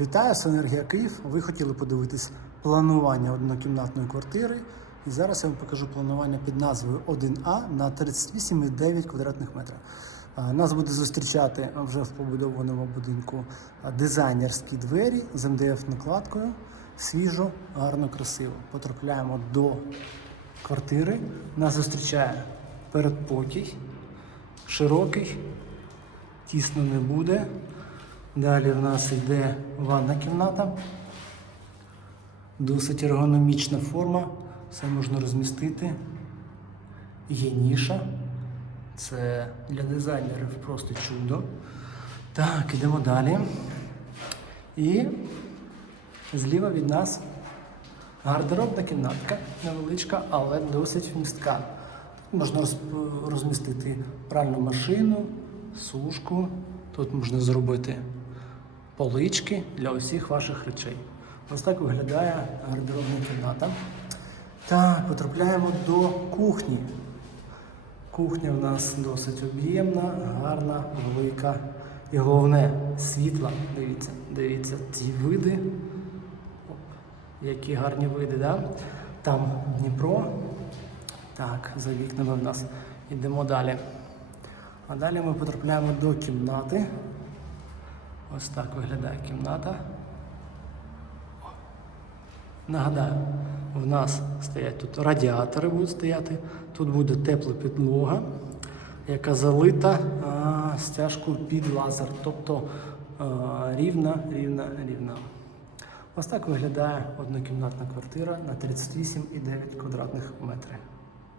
Вітаю, Синергія Київ. Ви хотіли подивитись планування однокімнатної квартири. І зараз я вам покажу планування під назвою 1А на 38,9 квадратних метрів. Нас буде зустрічати вже в побудованому будинку дизайнерські двері з МДФ накладкою. Свіжо, гарно, красиво. Потрапляємо до квартири. Нас зустрічає передпокій, широкий, тісно не буде. Далі в нас йде ванна кімната. Досить ергономічна форма. Все можна розмістити. Є ніша. Це для дизайнерів просто чудо. Так, ідемо далі. І зліва від нас гардеробна кімнатка, невеличка, але досить вмістка. Тут можна розмістити пральну машину, сушку. Тут можна зробити полички для усіх ваших речей. Ось так виглядає гардеробна кімната. Так, потрапляємо до кухні. Кухня в нас досить об'ємна, гарна, велика. І головне світла. Дивіться, дивіться ці види. Які гарні види, да? Там Дніпро. Так, за вікнами в нас йдемо далі. А далі ми потрапляємо до кімнати. Ось так виглядає кімната. Нагадаю, в нас стоять тут радіатори будуть стояти, тут буде тепла підлога, яка залита а, стяжкою під лазер, тобто а, рівна, рівна, рівна. Ось так виглядає однокімнатна квартира на 38,9 квадратних метрів.